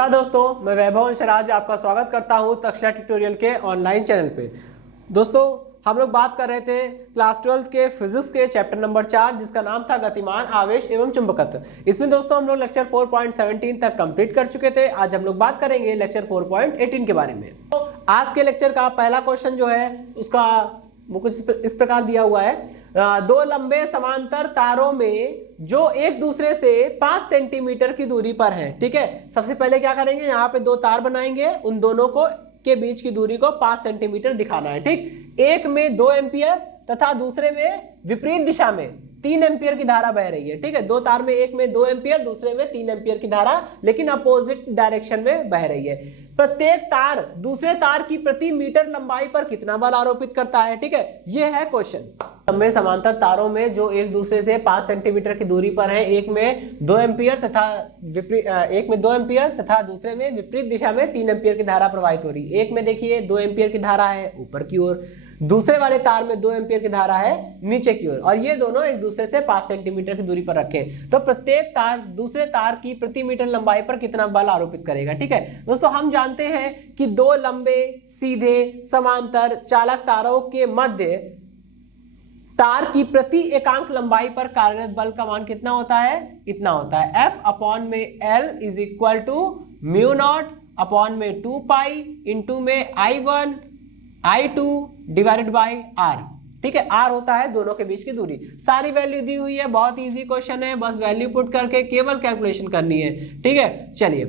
नमस्कार दोस्तों, मैं वैभव अंशराज आपका स्वागत करता हूं तक्षशिला ट्यूटोरियल के ऑनलाइन चैनल पे। दोस्तों, हम लोग बात कर रहे थे क्लास 12 के फिजिक्स के चैप्टर नंबर 4 जिसका नाम था गतिमान आवेश एवं चुंबकत्व। इसमें दोस्तों हम लोग लेक्चर 4.17 तक कंप्लीट कर चुके थे। आज हम लोग बात करेंगे लेक्चर 4.18 के बारे में। तो आज के लेक्चर का पहला क्वेश्चन जो है उसका वो कुछ इस प्रकार दिया हुआ है। दो लंबे समांतर तारों में जो एक दूसरे से 5 सेंटीमीटर की दूरी पर हैं, ठीक है। सबसे पहले क्या करेंगे, यहाँ पे दो तार बनाएंगे, उन दोनों को के बीच की दूरी को 5 सेंटीमीटर दिखाना है, ठीक। एक में 2 एम्पियर तथा दूसरे में विपरीत दिशा में 3 एम्पियर की धारा बह रही है, ठीक है। दो तार में एक में 2 एम्पियर, दूसरे में 3 एम्पियर की धारा लेकिन अपोजिट डायरेक्शन में बह रही है। प्रत्येक तार दूसरे तार की प्रति मीटर लंबाई पर कितना बल आरोपित करता है, ठीक है। यह है क्वेश्चन। लंबे समांतर तारों में जो एक दूसरे से 5 सेंटीमीटर की दूरी पर है, एक में 2 एम्पियर तथा दूसरे में विपरीत दिशा में 3 एम्पियर की धारा प्रवाहित हो रही है। एक में देखिए 2 एम्पियर की धारा है ऊपर की ओर, दूसरे वाले तार में 2 एम्पियर की धारा है नीचे की ओर, और ये दोनों एक दूसरे से 5 सेंटीमीटर की दूरी पर रखे। तो प्रत्येक तार दूसरे तार की प्रति मीटर लंबाई पर कितना बल आरोपित करेगा, ठीक है। दोस्तों, हम जानते हैं कि दो लंबे सीधे समांतर चालक तारों के मध्य तार की प्रति एकांक लंबाई पर कार्यरत बल का मान कितना होता है, इतना होता है। F अपॉन में L is equal to mu naught upon में 2 पाई इंटू में I1 I2 divided by R, ठीक है। R होता है दोनों के बीच की दूरी। सारी वैल्यू दी हुई है, बहुत इजी क्वेश्चन है, बस वैल्यू पुट करके केवल कैलकुलेशन करनी है, ठीक है। चलिए,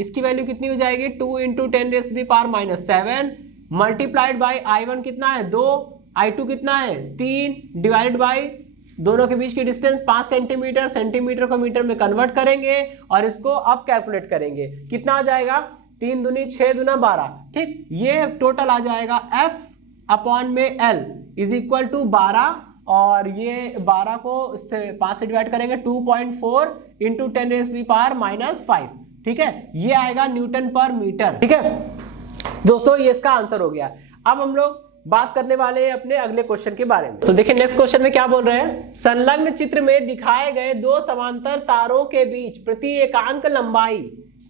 इसकी वैल्यू कितनी हो जाएगी, 2 इंटू 10⁻⁻7 मल्टीप्लाइड बाई I1 कितना है 2, I2 कितना है 3 डिवाइडेड बाई दोनों के बीच की डिस्टेंस 5 सेंटीमीटर, सेंटीमीटर को मीटर में कन्वर्ट करेंगे और इसको अब कैलकुलेट करेंगे। कितना आ जाएगा, 3 दूनी 6 दूना 12, ठीक। ये टोटल आ जाएगा F अपॉन में L इज इक्वल टू 12, और ये 12 को इससे 5 से डिवाइड करेंगे 2.4 इंटू 10⁻⁻5, ठीक है। ये आएगा न्यूटन पर मीटर, ठीक है। दोस्तों, ये इसका आंसर हो गया। अब हम लोग बात करने वाले हैं अपने अगले क्वेश्चन के बारे में। तो देखिए नेक्स्ट क्वेश्चन में क्या बोल रहे हैं, संलग्न चित्र में दिखाए गए दो समांतर तारों के बीच प्रति एकांक लंबाई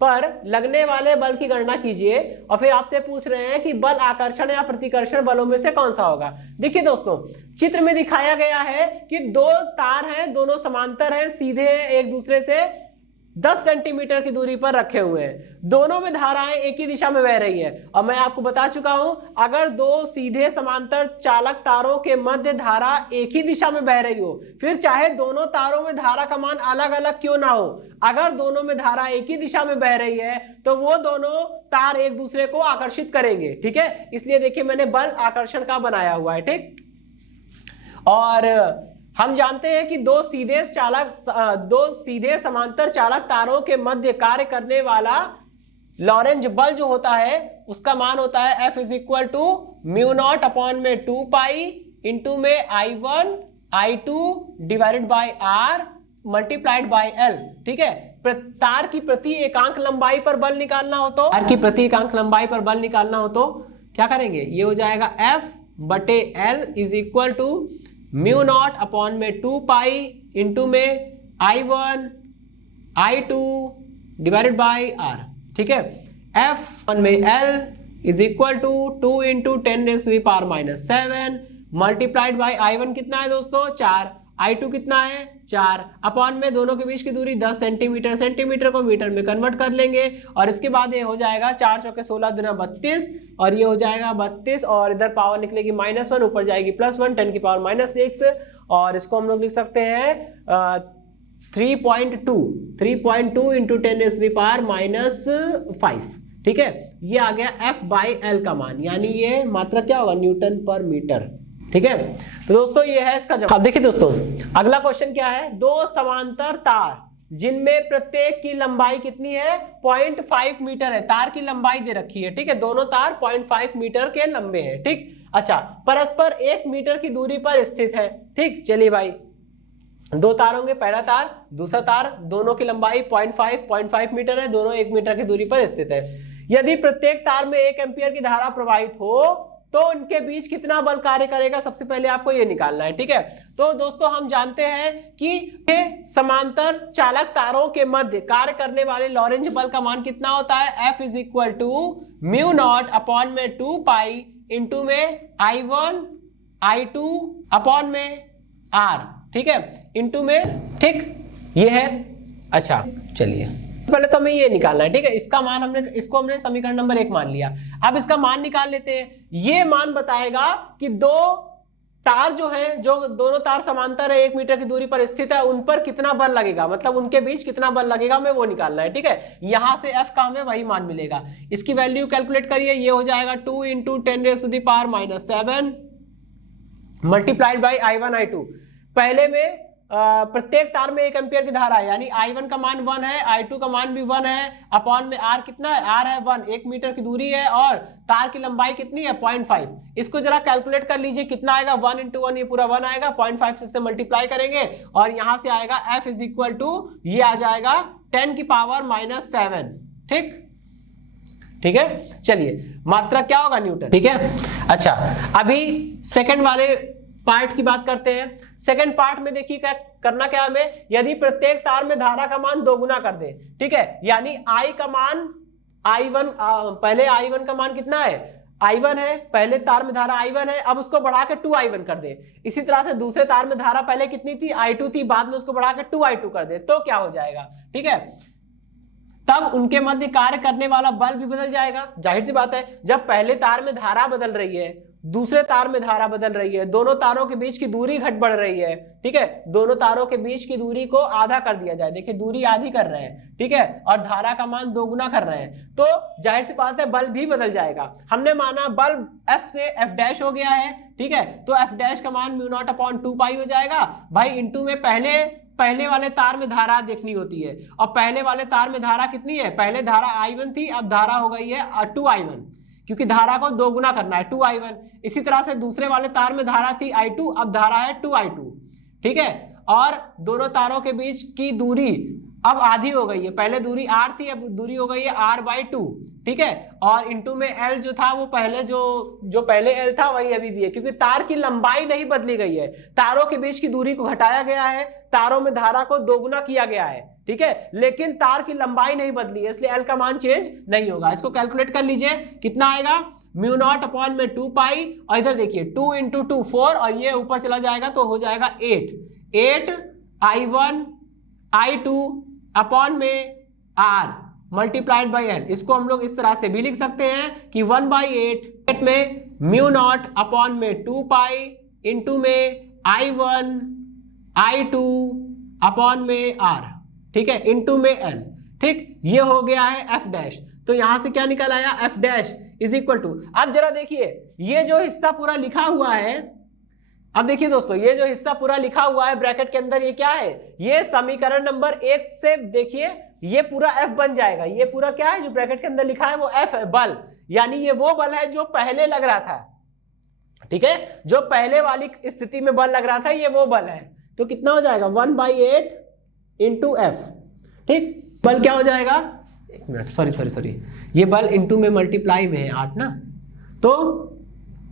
पर लगने वाले बल की गणना कीजिए, और फिर आपसे पूछ रहे हैं कि बल आकर्षण या प्रतिकर्षण बलों में से कौन सा होगा। देखिए दोस्तों, चित्र में दिखाया गया है कि दो तार हैं, दोनों समांतर हैं, सीधे हैं, एक दूसरे से 10 सेंटीमीटर की दूरी पर रखे हुए हैं। दोनों में धाराएं एक ही दिशा में बह रही है, और मैं आपको बता चुका हूं, अगर दो सीधे समांतर चालक तारों के मध्य धारा एक ही दिशा में बह रही हो, फिर चाहे दोनों तारों में धारा का मान अलग अलग क्यों ना हो, अगर दोनों में धारा एक ही दिशा में बह रही है तो वो दोनों तार एक दूसरे को आकर्षित करेंगे, ठीक है। इसलिए देखिए मैंने बल आकर्षण का बनाया हुआ है, ठीक। और हम जानते हैं कि दो सीधे समांतर चालक तारों के मध्य कार्य करने वाला लॉरेंज बल जो होता है उसका मान होता है F is equal to mu naught upon में 2 पाई इंटू में I1 I2 divided by R multiplied by L, ठीक है। तार की प्रति एकांक लंबाई पर बल निकालना हो तो क्या करेंगे, ये हो जाएगा F बटे L is equal to mu naught upon में 2 पाई इंटू में I1 I2 divided by R, ठीक है। F में L is equal to 2 into 10⁻⁻7 multiplied by I1 कितना है दोस्तों 4, I2 कितना है 4, अपॉन में दोनों के बीच की दूरी 10 सेंटीमीटर, सेंटीमीटर को मीटर में कन्वर्ट कर लेंगे, और इसके बाद ये हो जाएगा 4 चौके 16 दूना 32, और ये हो जाएगा 32, और इधर पावर निकलेगी -1, ऊपर जाएगी +1 10 की पावर -6, और इसको हम लोग लिख सकते हैं 3.2 इंटू 10⁻⁻5, ठीक है। ये आ गया F बाई L का मान, यानी ये मात्रा क्या होगा, न्यूटन पर मीटर, ठीक है। तो दोस्तों ये है इसका जवाब। अब देखिए दोस्तों, अगला क्वेश्चन क्या है, दो समांतर तार जिनमें प्रत्येक की लंबाई कितनी है 0.5 मीटर है, तार की लंबाई दे रखी है, ठीक है। दोनों तार 0.5 मीटर के लंबे हैं, ठीक। अच्छा, परस्पर 1 मीटर की दूरी पर स्थित है, ठीक। चलिए भाई, दो तार होंगे, पहला तार दूसरा तार, दोनों की लंबाई 0.5 मीटर है, दोनों 1 मीटर की दूरी पर स्थित है। यदि प्रत्येक तार में 1 एम्पियर की धारा प्रवाहित हो तो उनके बीच कितना बल कार्य करेगा, सबसे पहले आपको ये निकालना है। ठीक है, तो दोस्तों हम जानते हैं कि समांतर चालक तारों के मध्य कार्य करने वाले लॉरेंज बल का मान कितना होता है, F is equal to mu naught upon में 2 पाई इंटू में I1 I2 अपॉन में R, ठीक है, इंटू में, ठीक, ये है। अच्छा चलिए पहले तो हमें ये निकालना है। ठीक है, इसका मान इसको हमने समीकरण नंबर 1 मान लिया। अब इसका मान निकाल लेते हैं। ये मान बताएगा कि दो तार जो है, जो दोनों तार समांतर है, 1 मीटर की दूरी पर स्थित है, उन पर कितना बल लगेगा, मतलब उनके बीच कितना बल लगेगा, हमें वो निकालना है। ठीक है, यहां से F का हमें वही मान मिलेगा। इसकी वैल्यू कैलकुलेट करिए, ये हो जाएगा 2 into 10⁻⁻⁷ multiplied by I1 I2। पहले में प्रत्येक तार में 1 एम्पियर की धारा है, यानी I1 का मान 1 है, I2 का मान भी 1 है, अपॉन में R कितना है, R है 1, 1 मीटर की दूरी है, और तार की लंबाई कितनी है, 0.5। इसको जरा कैलकुलेट कर लीजिए कितना आएगा, 1 इंटू 1, ये पूरा 1 आएगा, 0.5 से इससे मल्टीप्लाई करेंगे और यहां से आएगा F इज इक्वल टू, ये आ जाएगा 10⁻⁷। ठीक है, चलिए मात्रा क्या होगा, न्यूटन। ठीक है, अच्छा अभी सेकंड वाले पार्ट की बात करते हैं। सेकंड पार्ट में देखिए क्या करना, क्या हमें, यदि प्रत्येक तार में धारा का मान दोगुना कर दे, ठीक है, यानी I का मान I1, पहले I1 का मान कितना है, I1 है, पहले तार में धारा I1 है, अब उसको बढ़ा के 2I1 कर दे। इसी तरह से दूसरे तार में धारा पहले कितनी थी, I2 थी, बाद में उसको बढ़ा के 2I2 कर दे, तो क्या हो जाएगा, ठीक है, तब उनके मध्य कार्य करने वाला बल भी बदल जाएगा। जाहिर सी बात है, जब पहले तार में धारा बदल रही है, दूसरे तार में धारा बदल रही है, दोनों तारों के बीच की दूरी घट बढ़ रही है, ठीक है, दोनों तारों के बीच की दूरी को आधा कर दिया जाए, देखिए दूरी आधी कर रहे हैं, ठीक है, और धारा का मान दोगुना कर रहे हैं, तो जाहिर सी बात है बल भी बदल जाएगा। हमने माना बल F से F डैश हो गया है, ठीक है, तो F डैश का मान म्यू नॉट अपॉन 2 पाई हो जाएगा भाई, इंटू में पहले वाले तार में धारा देखनी होती है, और पहले वाले तार में धारा कितनी है, पहले धारा I1 थी, अब धारा हो गई है 2I1, क्योंकि धारा को दोगुना करना है, 2I1। इसी तरह से दूसरे वाले तार में धारा थी I2, अब धारा है 2I2, ठीक है, और दोनों तारों के बीच की दूरी अब आधी हो गई है, पहले दूरी R थी, अब दूरी हो गई है R/2, ठीक है, और इंटू में L जो था वो पहले जो पहले L था वही अभी भी है, क्योंकि तार की लंबाई नहीं बदली गई है, तारों के बीच की दूरी को घटाया गया है, तारों में धारा को दोगुना किया गया है, ठीक है, लेकिन तार की लंबाई नहीं बदली है, इसलिए L का मान चेंज नहीं होगा। इसको कैलकुलेट कर लीजिए, कितना आएगा, म्यू नॉट अपॉन में 2 पाई, और इधर देखिए 2 इंटू 2 4, और ये ऊपर चला जाएगा तो हो जाएगा 8 I1 I2 अपॉन में R मल्टीप्लाइड बाई L। इसको हम लोग इस तरह से भी लिख सकते हैं कि 1/8 में म्यू नॉट अपॉन में 2 पाई इंटू में I1 I2 अपॉन में R, ठीक है, इंटू में L, ठीक, ये हो गया है F डैश। तो यहां से क्या निकल आया, F dash is equal to, अब जरा देखिए ये जो हिस्सा पूरा लिखा हुआ है, अब देखिए दोस्तों ये जो हिस्सा पूरा लिखा हुआ है ब्रैकेट के अंदर, ये क्या है, ये समीकरण नंबर 1 से देखिए ये पूरा F बन जाएगा। ये पूरा क्या है जो ब्रैकेट के अंदर लिखा है वो F है, बल, यानी ये वो बल है जो पहले लग रहा था, ठीक है, जो पहले वाली स्थिति में बल लग रहा था, ये वो बल है। तो कितना हो जाएगा, 1/8 इंटू F, ठीक, बल क्या हो जाएगा, एक मिनट, सॉरी, ये बल इंटू में मल्टीप्लाई में है 8 ना, तो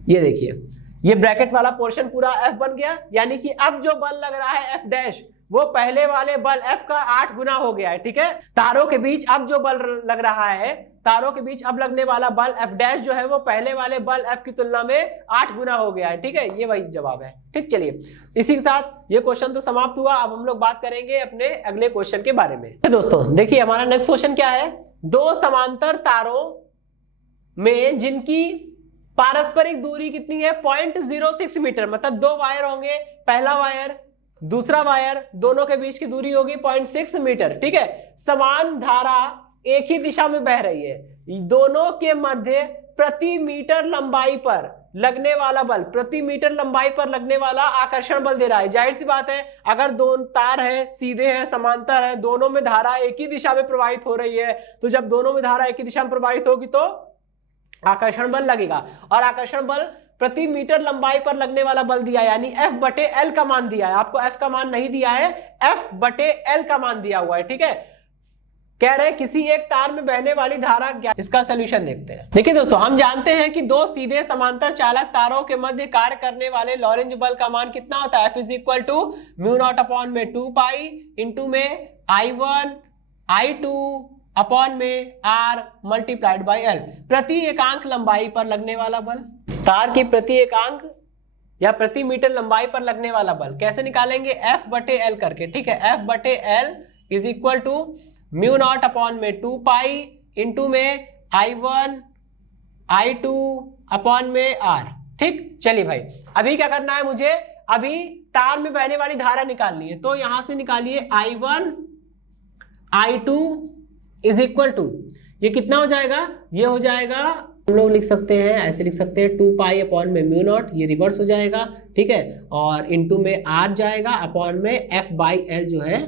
ये देखिए ये ब्रैकेट वाला पोर्शन पूरा F बन गया, यानी कि अब जो बल लग रहा है F डैश वो पहले वाले बल F का 8 गुना हो गया है, ठीक है, तारों के बीच अब जो बल लग रहा है, तारों के बीच अब लगने वाला बल F डैश जो है वो पहले वाले बल F की तुलना में 8 गुना हो गया है, ठीक है, ये वही जवाब है। ठीक, चलिए इसी के साथ ये क्वेश्चन तो समाप्त हुआ। अब हम लोग बात करेंगे अपने अगले क्वेश्चन के बारे में। दोस्तों देखिए हमारा नेक्स्ट क्वेश्चन क्या है, दो समांतर तारों में जिनकी पारस्परिक दूरी कितनी है, 0.06 मीटर, मतलब 2 वायर होंगे, पहला वायर दूसरा वायर, दोनों के बीच की दूरी होगी 0.6 मीटर, ठीक है, समान धारा एक ही दिशा में बह रही है, दोनों के मध्य प्रति मीटर लंबाई पर लगने वाला बल, प्रति मीटर लंबाई पर लगने वाला आकर्षण बल दे रहा है। जाहिर सी बात है अगर दोनों तार है, सीधे हैं, समांतर है, दोनों में धारा एक ही दिशा में प्रवाहित हो रही है, तो जब दोनों में धारा एक ही दिशा में प्रवाहित होगी तो आकर्षण बल लगेगा, और आकर्षण बल प्रति मीटर लंबाई पर लगने वाला बल दिया है, यानी F/L का मान दिया है, आपको F का मान नहीं दिया है, F/L का मान दिया हुआ है, ठीक है, कह रहे हैं किसी एक तार में बहने वाली धारा क्या। इसका सोल्यूशन देखते हैं। देखिए दोस्तों, हम जानते हैं कि दो सीधे समांतर चालक तारों के मध्य कार्य करने वाले लॉरेंज बल का मान कितना होता है, F is equal to mu naught upon में 2 पाई इंटू में I1 I2 अपॉन में R मल्टीप्लाइड बाई L। प्रति एकांक लंबाई पर लगने वाला बल, तार की प्रति एकांक या प्रति मीटर लंबाई पर लगने वाला बल कैसे निकालेंगे, F बटे L करके। ठीक है, F बटे L is equal to mu naught upon में 2 पाई इंटू में I1 I2 अपॉन में R। ठीक, चलिए भाई अभी क्या करना है मुझे, अभी तार में बहने वाली धारा निकालनी है। तो यहां से निकालिए I1 I2 is equal to, ये कितना हो जाएगा, ये हो जाएगा, हम लोग लिख सकते हैं ऐसे लिख सकते हैं 2 पाई अपॉन में म्यू नॉट, ये रिवर्स हो जाएगा। ठीक है, और इंटू में R जाएगा अपॉन में F बाई L जो है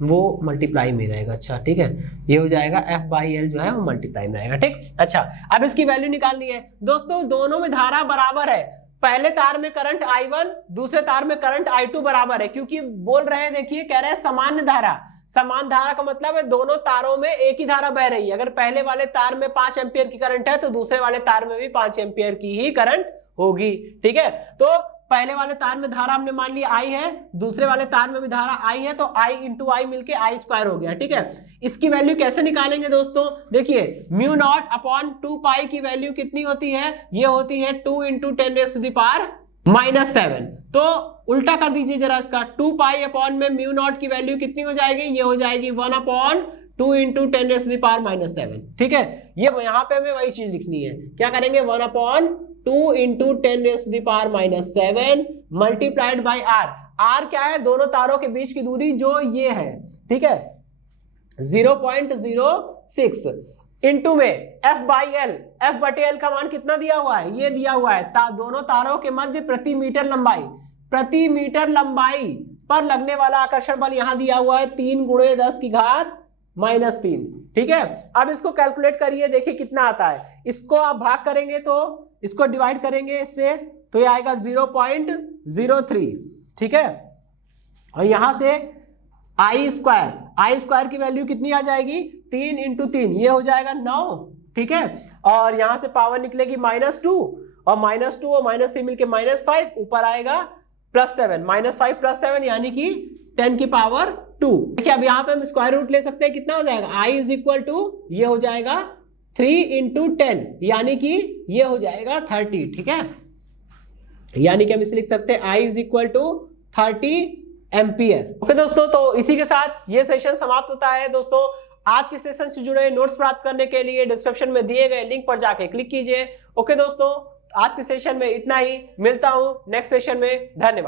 वो मल्टीप्लाई में रहेगा। अच्छा ठीक है, ये हो जाएगा F बाई L जो है वो मल्टीप्लाई में रहेगा। ठीक, अच्छा अब इसकी वैल्यू निकालनी है। दोस्तों दोनों में धारा बराबर है, पहले तार में करंट I1 दूसरे तार में करंट I2 बराबर है, क्योंकि बोल रहे हैं, देखिए कह रहे हैं सामान्य धारा। समान धारा का मतलब है दोनों तारों में एक ही धारा बह रही है। अगर पहले वाले तार में 5 एम्पियर की करंट है तो दूसरे वाले तार में भी 5 एम्पियर की ही करंट होगी। ठीक है, तो पहले वाले तार में धारा हमने मान लिया I है, दूसरे वाले तार में भी धारा I है, तो I इंटू आई मिलके I स्क्वायर हो गया। ठीक है, इसकी वैल्यू कैसे निकालेंगे दोस्तों, देखिए म्यू नॉट अपॉन 2 पाई की वैल्यू कितनी होती है, ये होती है 2 इंटू 10⁻⁻⁷। तो उल्टा कर दीजिए जरा इसका, 2 पाई अपॉन में म्यू नॉट की वैल्यू कितनी हो जाएगी, ये हो जाएगी 1 अपॉन 2 इंटू 10⁻⁻⁷। ठीक है, ये यहाँ पे हमें वही चीज लिखनी है, क्या करेंगे 1 upon 2 into 10⁻⁻⁷ multiplied by R। R क्या है, दोनों तारों के बीच की दूरी जो ये है। ठीक है, 0.06 इंटू में F बाई L, F बटे L का मान कितना दिया हुआ है, ये दिया हुआ है दोनों तारों के मध्य प्रति मीटर लंबाई पर लगने वाला आकर्षण बल यहां दिया हुआ है 3 × 10⁻⁻3। ठीक है, अब इसको कैलकुलेट करिए, देखिए कितना आता है। इसको आप भाग करेंगे तो इसको डिवाइड करेंगे इससे तो ये आएगा 0.03। ठीक है, और यहां से I स्क्वायर की वैल्यू कितनी आ जाएगी, 3 इंटू 3, ये हो जाएगा 9। ठीक है, और यहां से पावर निकलेगी -2 और -2 और -3 मिलके -5, ऊपर आएगा +7, -5 + 7 यानी कि 10 की पावर 2। देखिए अब यहाँ पे हम स्क्वायर रूट ले सकते हैं, कितना हो जाएगा, I इज इक्वल टू, ये हो जाएगा 3 इंटू 10 यानी कि ये हो जाएगा 30। ठीक है, यानी कि हम इसे लिख सकते हैं I is equal to 30 ampere. Okay दोस्तों, तो इसी के साथ ये सेशन समाप्त होता है। दोस्तों आज के सेशन से जुड़े नोट्स प्राप्त करने के लिए डिस्क्रिप्शन में दिए गए लिंक पर जाके क्लिक कीजिए। ओके दोस्तों, आज के सेशन में इतना ही, मिलता हूं नेक्स्ट सेशन में, धन्यवाद।